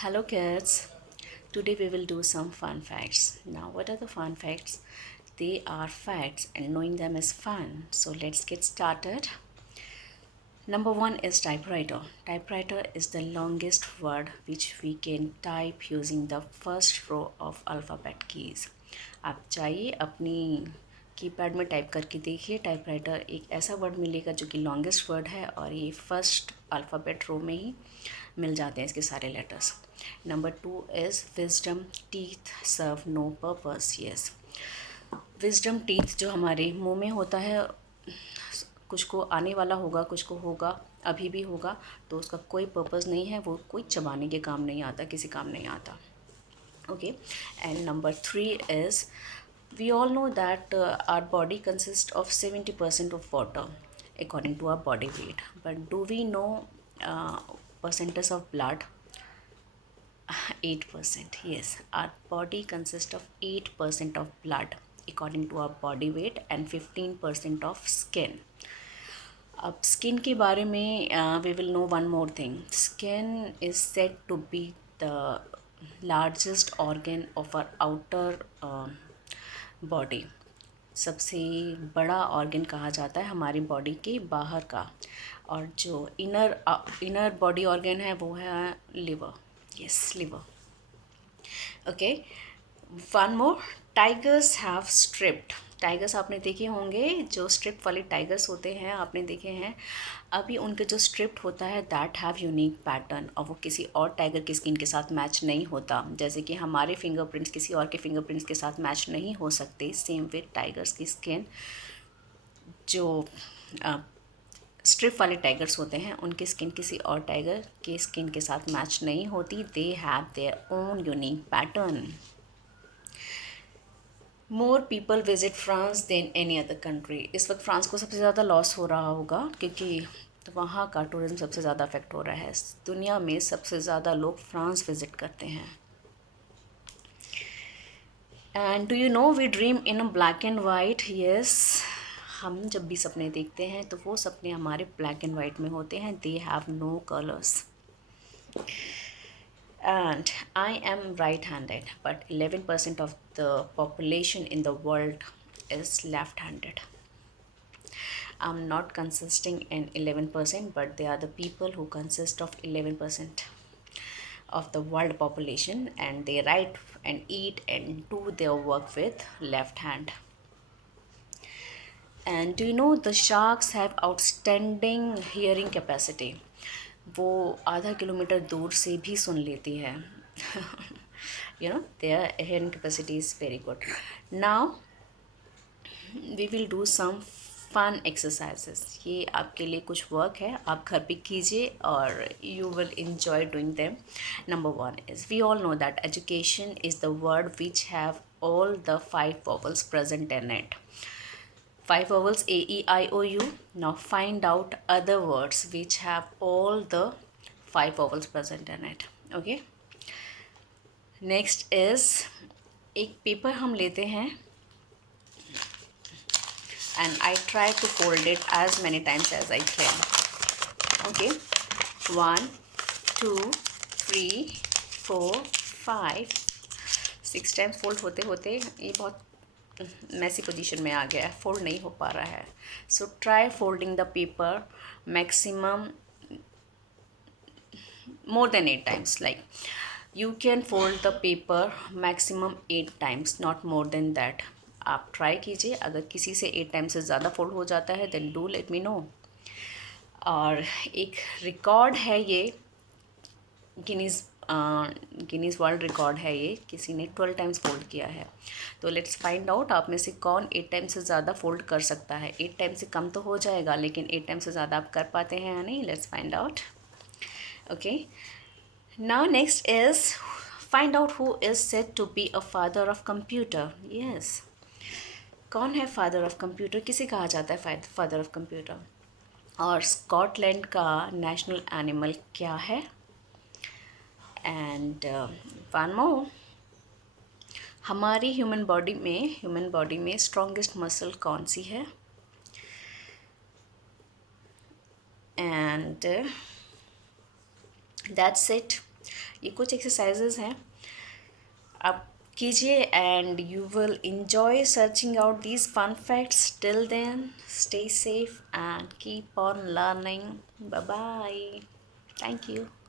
Hello kids. Today we will do some fun facts. Now what are the fun facts? They are facts and knowing them is fun. So let's get started. Number 1 is typewriter. Typewriter is the longest word which we can type using the first row of alphabet keys. आप चाहिए अपनी keypad में type करके देखिए typewriter एक ऐसा word मिलेगा जो कि लॉन्गेस्ट वर्ड है और ये फर्स्ट अल्फ़ाबेट रो में ही मिल जाते हैं इसके सारे letters. Number 2 is wisdom teeth serve no purpose. Yes, wisdom teeth जो हमारे मुंह में होता है, कुछ को आने वाला होगा, कुछ को होगा, अभी भी होगा, तो उसका कोई पर्पस नहीं है, वो कोई चबाने के काम नहीं आता, किसी काम नहीं आता. Okay, and number 3 is we all know that our body consists of 70% of water according to our body weight, but do we know percentage of blood? 8%. Yes, our body consists of 8% of blood according to our body weight and 15% of skin. अब skin के बारे में we will know one more thing. Skin is said to be the largest organ of our outer body. सबसे बड़ा organ कहा जाता है हमारी बॉडी के बाहर का, और जो इनर बॉडी ऑर्गन है वो है liver. Yes, liver. Okay, one more. Tigers have striped. Tigers आपने देखे होंगे, जो स्ट्रिप्ट वाले टाइगर्स होते हैं आपने देखे हैं. अभी उनके जो स्ट्रिप्ट होता है दैट हैव यूनिक पैटर्न, और वो किसी और टाइगर की स्किन के साथ मैच नहीं होता. जैसे कि हमारे फिंगरप्रिंट्स किसी और के फिंगरप्रिंट्स के साथ मैच नहीं हो सकते, सेम विद टाइगर्स की स्किन. जो स्ट्रिप वाले टाइगर्स होते हैं उनकी स्किन किसी और टाइगर के स्किन के साथ मैच नहीं होती. They have their own unique pattern. More people visit France than any other country. इस वक्त फ्रांस को सबसे ज़्यादा लॉस हो रहा होगा क्योंकि वहाँ का टूरिज़्म सबसे ज़्यादा अफेक्ट हो रहा है. दुनिया में सबसे ज़्यादा लोग फ्रांस विज़िट करते हैं. And do you know we dream in a black and white. Yes, हम जब भी सपने देखते हैं तो वो सपने हमारे ब्लैक एंड वाइट में होते हैं. They have no colours. And I am right-handed, but 11% of the population in the world is left-handed. I'm not consisting in 11%, but they are the people who consist of 11% of the world population, and they write and eat and do their work with left hand. And do you know the sharks have outstanding hearing capacity? वो आधा kilometre दूर से भी सुन लेती है. You know, their hearing capacity is very good. Now we will do some fun exercises. ये आपके लिए कुछ वर्क है, आप घर पे कीजिए और you will enjoy doing them. Number 1 is we all know that education is the word which have all the 5 vowels present in it. 5 vowels A, E, I, O, U. Now find out other words which have all the 5 vowels present in it. Okay. Next is एक paper हम लेते हैं and I try to fold it as many times as I can. Okay. 1, 2, 3, 4, 5, 6 times fold होते होते ये बहुत Massey position में आ गया है, फोल्ड नहीं हो पा रहा है. So try folding the paper maximum more than 8 times. Like you can fold the paper maximum 8 times, not more than that. आप ट्राई कीजिए. अगर किसी से 8 टाइम से ज़्यादा फोल्ड हो जाता है then do let me know. और एक रिकॉर्ड है ये, गिनीज़ वर्ल्ड रिकॉर्ड है ये, किसी ने 12 टाइम्स फोल्ड किया है. तो लेट्स फाइंड आउट आप में से कौन 8 टाइम से ज़्यादा फोल्ड कर सकता है. 8 टाइम से कम तो हो जाएगा, लेकिन 8 टाइम से ज़्यादा आप कर पाते हैं या नहीं. Let's find out. Okay, now next is find out who is said to be a father of computer. Yes, कौन है फादर ऑफ कंप्यूटर, किसे कहा जाता है फादर ऑफ कंप्यूटर. और स्कॉटलैंड का नेशनल एनिमल क्या है. एंड वन मोर, हमारी ह्यूमन बॉडी में स्ट्रॉन्गेस्ट मसल कौन सी है. And that's it. ये कुछ एक्सरसाइजेज हैं, आप कीजिए and you will enjoy searching out these fun facts. Till then, stay safe and keep on learning. Bye bye. Thank you.